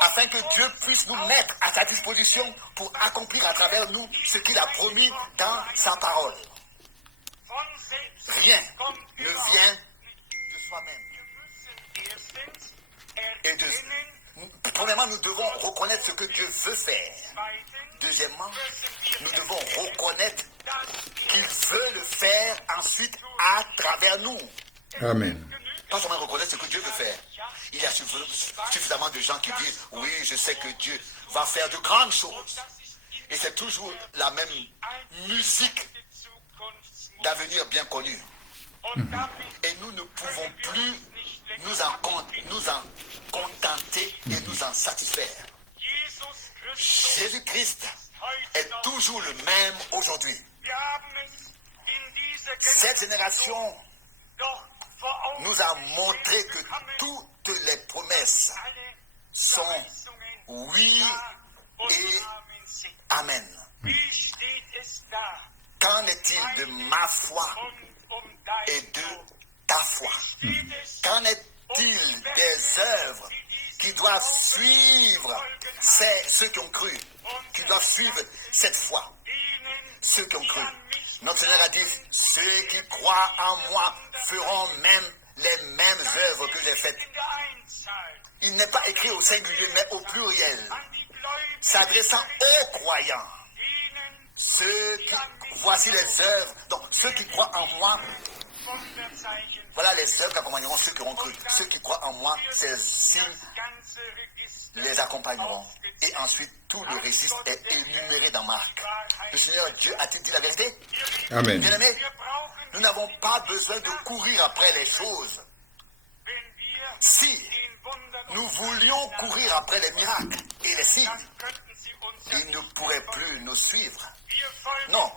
afin que Dieu puisse nous mettre à sa disposition pour accomplir à travers nous ce qu'il a promis dans sa parole. Rien ne vient de soi-même. Premièrement, nous devons reconnaître ce que Dieu veut faire. Deuxièmement, nous devons reconnaître qu'il veut le faire ensuite à travers nous. Amen. Pas seulement reconnaître ce que Dieu veut faire. Il y a suffisamment de gens qui disent « Oui, je sais que Dieu va faire de grandes choses. » Et c'est toujours la même musique d'avenir bien connue. Et nous ne pouvons plus nous en contenter et nous en satisfaire. Jésus-Christ est toujours le même aujourd'hui. Cette génération nous a montré que toutes les promesses sont oui et amen. Qu'en est-il de ma foi et de ta foi? Qu'en est-il des œuvres qui doivent suivre ceux qui ont cru, qui doivent suivre cette foi? Ceux qui ont cru. Notre Seigneur a dit, ceux qui croient en moi feront même les mêmes œuvres que j'ai faites. Il n'est pas écrit au singulier, mais au pluriel, s'adressant aux croyants. Voici les œuvres. Donc, ceux qui croient en moi, voilà les œuvres qui accompagneront ceux qui auront cru. Ceux qui croient en moi, ces signes les accompagneront. Et ensuite, tout le récit est énuméré dans Marc. Le Seigneur Dieu a-t-il dit la vérité? Amen. Bien-aimés, nous n'avons pas besoin de courir après les choses. Si nous voulions courir après les miracles et les signes, ils ne pourraient plus nous suivre. Non,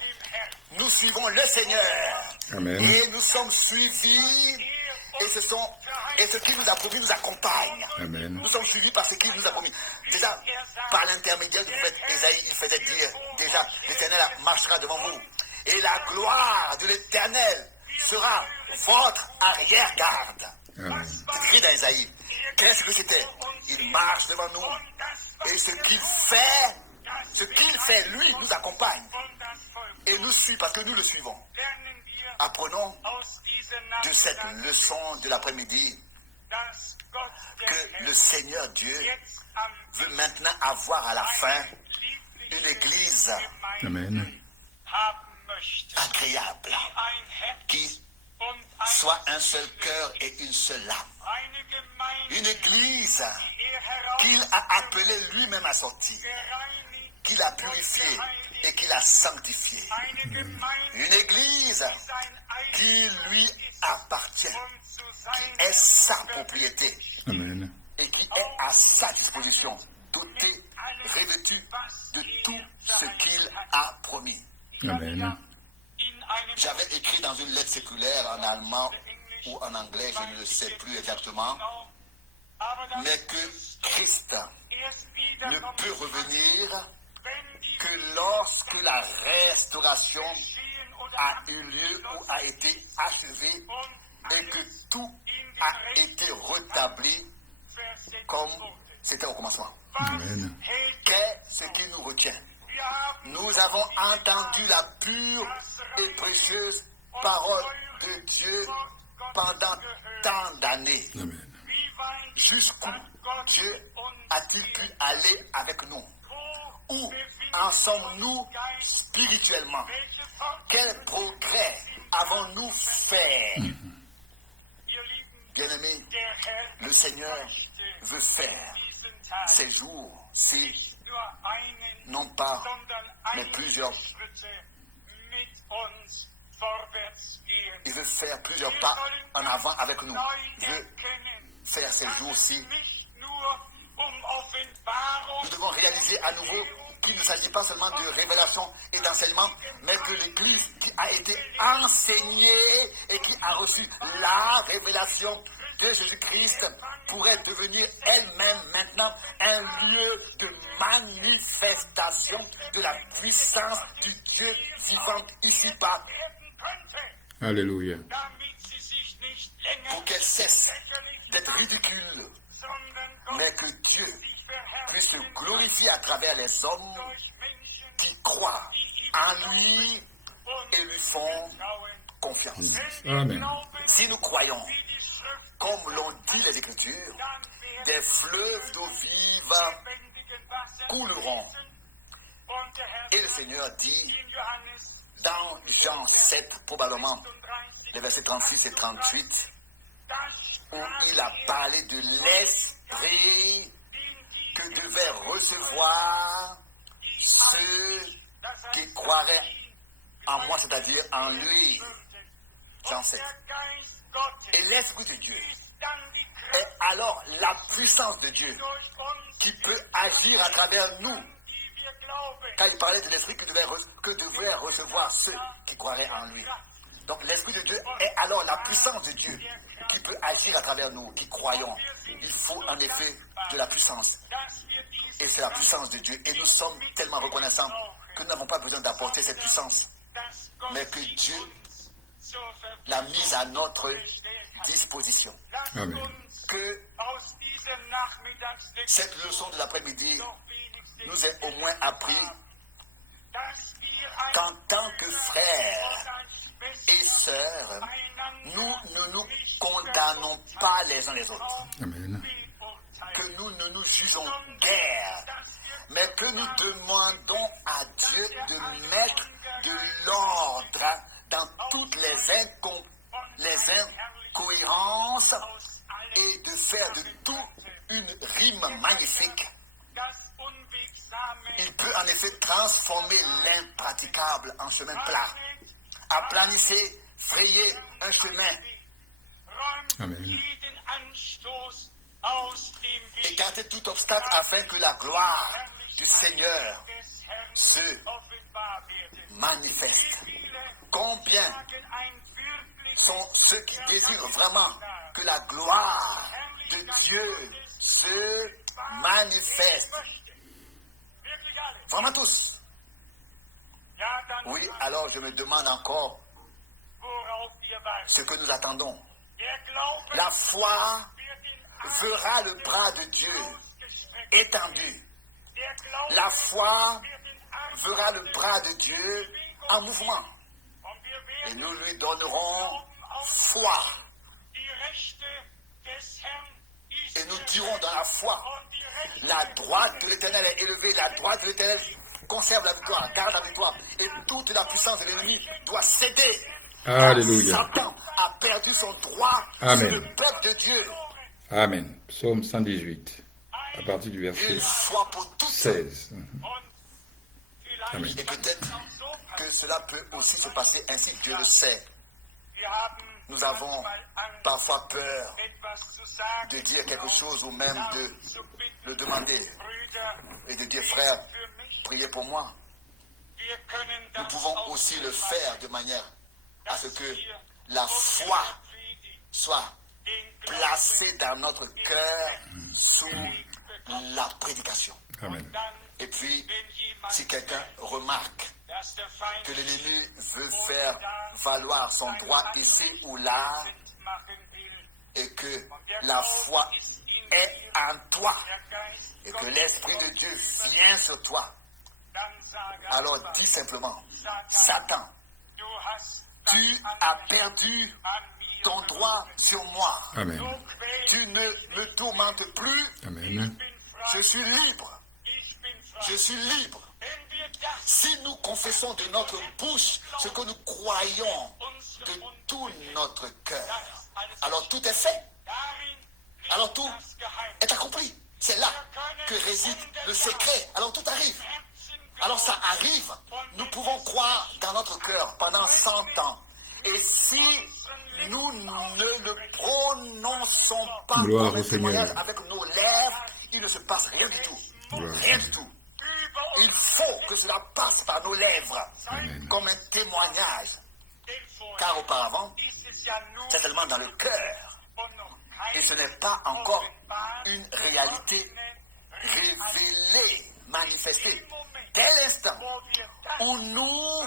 nous suivons le Seigneur. Amen. Et nous sommes suivis et ce qu'il nous a promis nous accompagne. Amen. Nous sommes suivis par ce qu'il nous a promis. Déjà, par l'intermédiaire du prophète Ésaïe, il faisait dire, déjà, l'Éternel marchera devant vous. Et la gloire de l'Éternel sera votre arrière-garde. Amen. C'est écrit dans Ésaïe. Qu'est-ce que c'était? Il marche devant nous. Et ce qu'il fait, lui, nous accompagne. Et nous suit parce que nous le suivons. Apprenons de cette leçon de l'après-midi que le Seigneur Dieu veut maintenant avoir à la fin une église Amen. agréable qui soit un seul cœur et une seule âme. Une église qu'il a appelée lui-même à sortir, qu'il a purifiée et qu'il a sanctifiée. Une église qui lui appartient, qui est sa propriété. Amen. et qui est à sa disposition, doté, revêtu de tout ce qu'il a promis. Amen. J'avais écrit dans une lettre séculaire en allemand ou en anglais, je ne le sais plus exactement, mais que Christ ne peut revenir que lorsque la restauration a eu lieu ou a été achevée et que tout a été rétabli comme c'était au commencement. Amen. Qu'est-ce qui nous retient? Nous avons entendu la pure et précieuse parole de Dieu pendant tant d'années. Amen. Jusqu'où Dieu a-t-il pu aller avec nous? Où en sommes-nous spirituellement? Quel progrès avons-nous fait? Bien-aimés, le Seigneur veut faire ces jours-ci, non pas, mais plusieurs. Il veut faire plusieurs pas en avant avec nous. Il veut faire ces jours-ci. Nous devons réaliser à nouveau qu'il ne s'agit pas seulement de révélation et d'enseignement, mais que l'Église qui a été enseignée et qui a reçu la révélation de Jésus-Christ pourrait devenir elle-même maintenant un lieu de manifestation de la puissance du Dieu vivant ici-bas. Alléluia. Pour qu'elle cesse d'être ridicule, mais que Dieu puisse se glorifier à travers les hommes qui croient en lui et lui font confiance. Amen. Si nous croyons, comme l'ont dit les Écritures, des fleuves d'eau vive couleront. Et le Seigneur dit dans Jean 7, probablement les versets 36 et 38, où il a parlé de l'esprit que devaient recevoir ceux qui croiraient en moi, c'est-à-dire en lui. Jean 7. Et l'Esprit de Dieu est alors la puissance de Dieu qui peut agir à travers nous. Quand il parlait de l'Esprit que devaient recevoir ceux qui croiraient en lui. Donc l'Esprit de Dieu est alors la puissance de Dieu qui peut agir à travers nous, qui croyons. Il faut en effet de la puissance. Et c'est la puissance de Dieu. Et nous sommes tellement reconnaissants que nous n'avons pas besoin d'apporter cette puissance, mais que Dieu l'a mise à notre disposition. Amen. Que cette leçon de l'après-midi nous ait au moins appris qu'en tant que frères et sœurs, nous ne nous condamnons pas les uns les autres. Amen. Que nous ne nous jugeons guère, mais que nous demandons à Dieu de mettre de l'ordre dans toutes les incohérences et de faire de tout une rime magnifique. Il peut en effet transformer l'impraticable en chemin plat. Aplanissez, frayez un chemin. Amen. Écartez tout obstacle afin que la gloire du Seigneur se manifeste. Combien sont ceux qui désirent vraiment que la gloire de Dieu se manifeste? Vraiment tous. Oui, alors je me demande encore ce que nous attendons. La foi verra le bras de Dieu étendu. La foi verra le bras de Dieu en mouvement. Et nous lui donnerons foi. Et nous dirons dans la foi, la droite de l'Éternel est élevée, la droite de l'Éternel conserve la victoire, garde la victoire. Et toute la puissance de l'ennemi doit céder. Alléluia. Satan a perdu son droit Amen. sur le peuple de Dieu. Amen. Psaume 118, à partir du verset Une fois pour toutes. 16. Amen. Et peut-être que cela peut aussi se passer ainsi, Dieu le sait. Nous avons parfois peur de dire quelque chose ou même de le demander et de dire, frère, priez pour moi. Nous pouvons aussi le faire de manière à ce que la foi soit placée dans notre cœur sous la prédication. Amen. Et puis, si quelqu'un remarque que l'ennemi veut faire valoir son droit ici ou là, et que la foi est en toi, et que l'Esprit de Dieu vient sur toi, alors dis simplement, Satan, tu as perdu ton droit sur moi. Amen. Tu ne me tourmentes plus. Amen. Je suis libre. Je suis libre. Si nous confessons de notre bouche ce que nous croyons de tout notre cœur, alors tout est fait. Alors tout est accompli. C'est là que réside le secret. Alors tout arrive. Alors ça arrive. Nous pouvons croire dans notre cœur pendant 100 ans. Et si nous ne le prononçons pas Gloire comme au un témoignage Seigneur. avec nos lèvres, il ne se passe rien du tout. Gloire. Rien du tout. Il faut que cela passe par nos lèvres Amen. comme un témoignage. Car auparavant, c'est seulement dans le cœur. Et ce n'est pas encore une réalité révélée, manifestée. Dès l'instant où nous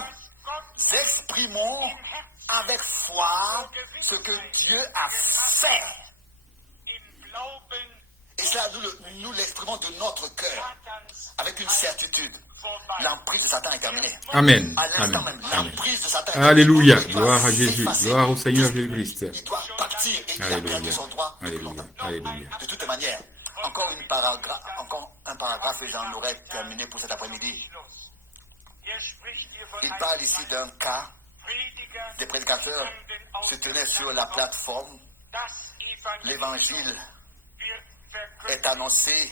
exprimons avec foi ce que Dieu a fait, et cela nous l'exprimons de notre cœur, avec une certitude. L'emprise de Satan est terminée. Amen. À l'instant Amen. même, Amen. l'emprise de Satan est Alléluia. terminée. Il doit Gloire à Jésus. s'effacer. Gloire au Seigneur Jésus-Christ. Il doit partir et il a perdu Alléluia. son droit depuis Alléluia. longtemps. Alléluia. De toutes manières, encore un paragraphe et j'en aurais terminé pour cet après-midi. Il parle ici d'un cas. Des prédicateurs se tenaient sur la plateforme. L'évangile est annoncé.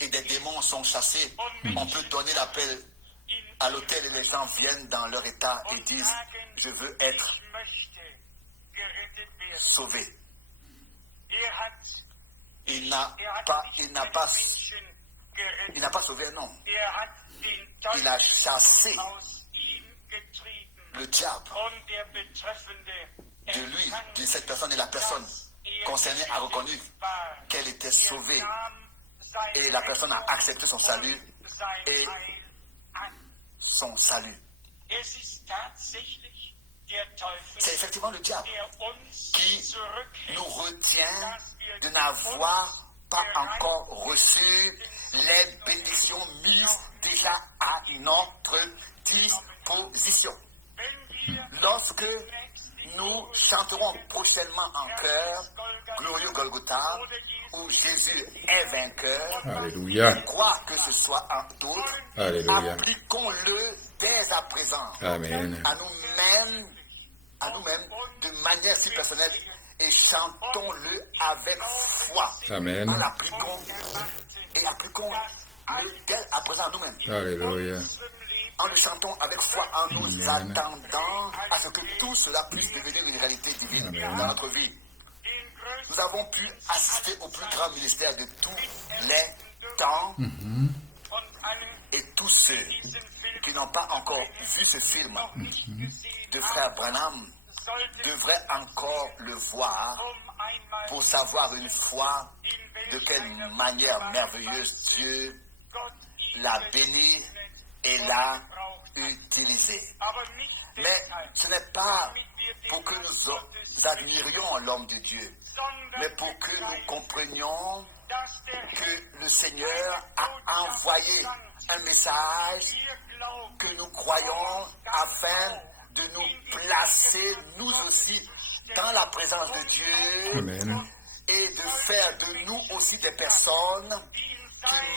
Et des démons sont chassés. On peut donner l'appel à l'autel et les gens viennent dans leur état et disent « Je veux être sauvé ». Il n'a pas sauvé un homme. Il a chassé le diable de lui, de cette personne, et la personne concernée a reconnu qu'elle était sauvée. Et la personne a accepté son salut et son salut. C'est effectivement le diable qui nous retient de n'avoir pas encore reçu les bénédictions mises déjà à notre disposition. Lorsque nous chanterons prochainement en chœur Glorieux Golgotha, où Jésus est vainqueur, Alléluia. quoi que ce soit en d'autres, Alléluia. appliquons-le dès à présent Amen. à nous-mêmes de manière si personnelle et chantons-le avec foi. Amen. En l'appliquons et appliquons-le dès à présent à nous-mêmes. Alléluia. En le chantons avec foi, en nous attendant à ce que tout cela puisse devenir une réalité divine Amen. dans notre vie. Nous avons pu assister au plus grand ministère de tous les temps. Et tous ceux qui n'ont pas encore vu ce film de frère Branham devraient encore le voir pour savoir une fois de quelle manière merveilleuse Dieu l'a béni et l'a utilisé. Mais ce n'est pas pour que nous admirions l'homme de Dieu, mais pour que nous comprenions que le Seigneur a envoyé un message que nous croyons afin de nous placer nous aussi dans la présence de Dieu. Amen. Et de faire de nous aussi des personnes qui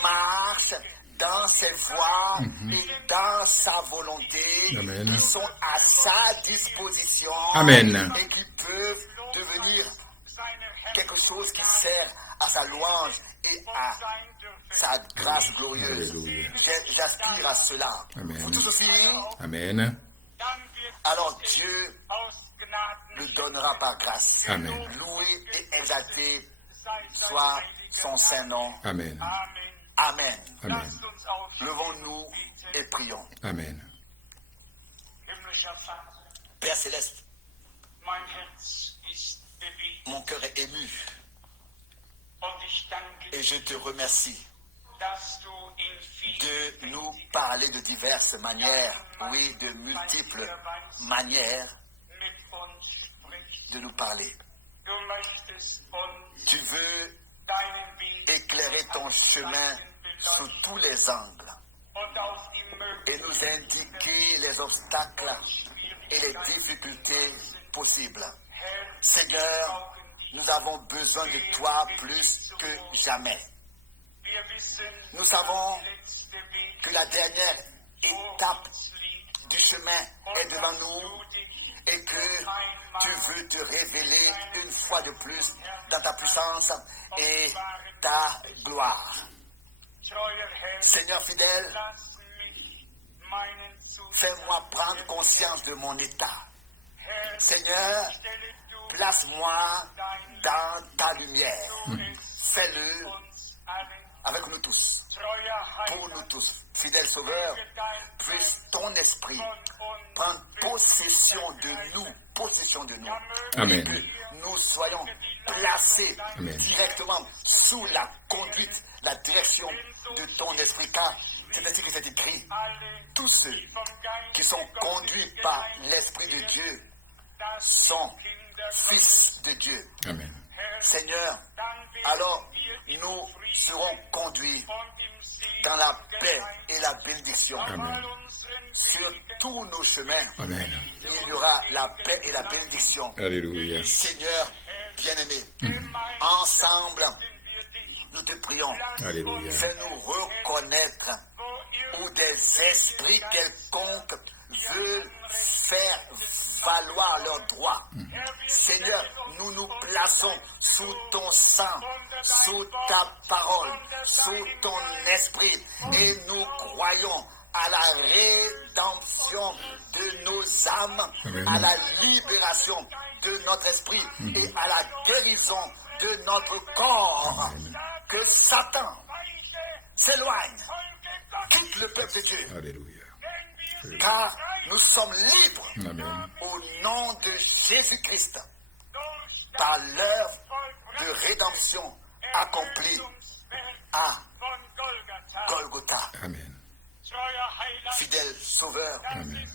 marchent dans ses voies et dans sa volonté, Amen. qui sont à sa disposition Amen. et qui peuvent devenir quelque chose qui sert à sa louange et à sa grâce glorieuse. Alléluia. J'aspire à cela. Amen. Vous tous aussi, Amen. alors Dieu le donnera par grâce. Amen. Loué et exalté soit son saint nom. Amen. Amen. Amen. Levons-nous et prions. Amen. Père céleste, mon cœur est ému et je te remercie de nous parler de diverses manières, oui, de multiples manières de nous parler. Tu veux éclairer ton chemin sous tous les angles et nous indiquer les obstacles et les difficultés possibles. Seigneur, nous avons besoin de toi plus que jamais. Nous savons que la dernière étape du chemin est devant nous et que tu veux te révéler une fois de plus dans ta puissance et ta gloire. Seigneur fidèle, fais-moi prendre conscience de mon état. Seigneur, place-moi dans ta lumière. Fais-le avec nous tous, pour nous tous. Fidèle Sauveur, puisse ton esprit prendre possession de nous, Amen. et que nous soyons placés Amen. directement sous la conduite, la direction de ton esprit, car c'est ainsi que c'est écrit. Tous ceux qui sont conduits par l'Esprit de Dieu sont fils de Dieu. Amen. Seigneur, alors nous serons conduits dans la paix et la bénédiction. Amen. Sur tous nos chemins, Amen. il y aura la paix et la bénédiction. Alléluia. Seigneur, bien-aimé, ensemble, nous te prions. Alléluia. Fais-nous reconnaître où des esprits quelconques veulent faire valoir leurs droits. Seigneur, nous nous plaçons sous ton sang, sous ta parole, sous ton esprit, et nous croyons à la rédemption de nos âmes, Amen. à la libération de notre esprit et à la guérison de notre corps. Que Satan s'éloigne, quitte le peuple de Dieu, Alléluia. car nous sommes libres Amen. au nom de Jésus-Christ par l'œuvre de rédemption accomplie à Golgotha. Amen. Fidèle Sauveur, Amen.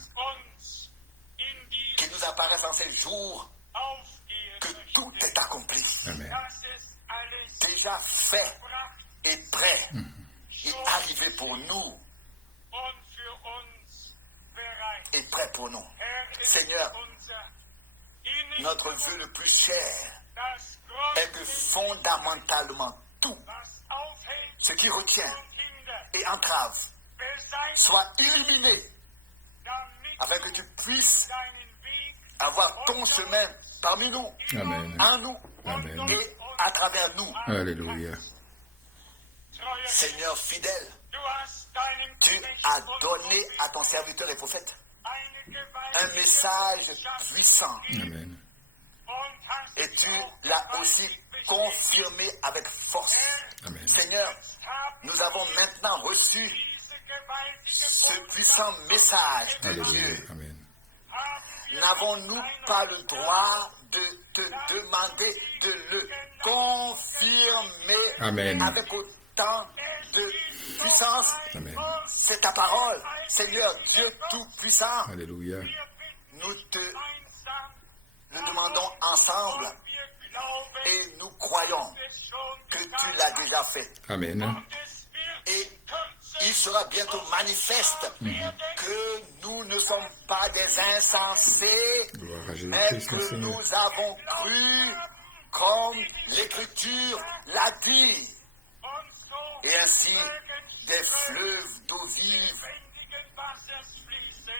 qu'il nous apparaisse en ces jours que tout est accompli, Amen. déjà fait et prêt et arrivé pour nous et prêt pour nous. Seigneur, notre vœu le plus cher est que fondamentalement tout ce qui retient et entrave soit éliminé afin que tu puisses avoir ton chemin parmi nous, Amen. en nous Amen. et à travers nous. Alléluia. Seigneur fidèle, tu as donné à ton serviteur et prophète un message puissant Amen. et tu l'as aussi confirmé avec force. Amen. Seigneur, nous avons maintenant reçu ce puissant message de Alléluia. Dieu. Amen. N'avons-nous pas le droit de te demander de le confirmer Amen. avec autant de puissance? Amen. C'est ta parole, Seigneur Dieu Tout-Puissant. Alléluia. Nous te le demandons ensemble et nous croyons que tu l'as déjà fait. Amen. Et il sera bientôt manifeste que nous ne sommes pas des insensés, Gloire à mais Jésus-Christ, que Seigneur. nous avons cru comme l'Écriture l'a dit. Et ainsi, des fleuves d'eau vive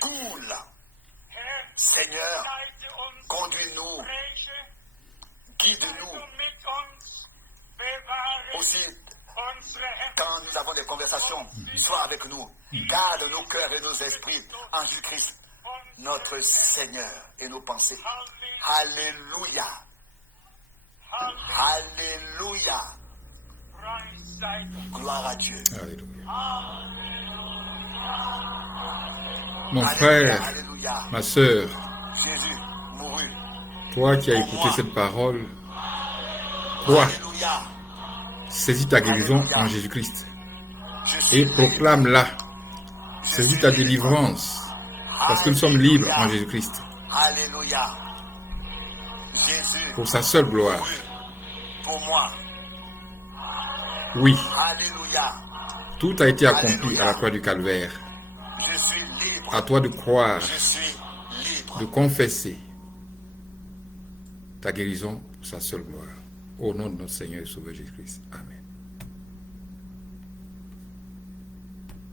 coulent. Seigneur, conduis-nous, guide-nous Aussi, quand nous avons des conversations, sois avec nous. Garde nos cœurs et nos esprits en Jésus-Christ, notre Seigneur, et nos pensées. Alléluia. Alléluia. Gloire à Dieu. Alléluia. Mon frère, Alléluia. ma sœur, Jésus mourut. toi qui as écouté cette parole, crois, Alléluia. saisis ta guérison en Jésus-Christ Je suis et libre. proclame-la. Je Saisis suis ta libre. délivrance parce que nous sommes libres en Jésus-Christ Alléluia. Jésus pour sa seule gloire. mourut pour moi. Oui, Alléluia. tout a été accompli à la croix du Calvaire. Je suis libre. À toi de croire, Je suis libre. de confesser ta guérison pour sa seule gloire. Au nom de notre Seigneur et Sauveur Jésus-Christ. Amen.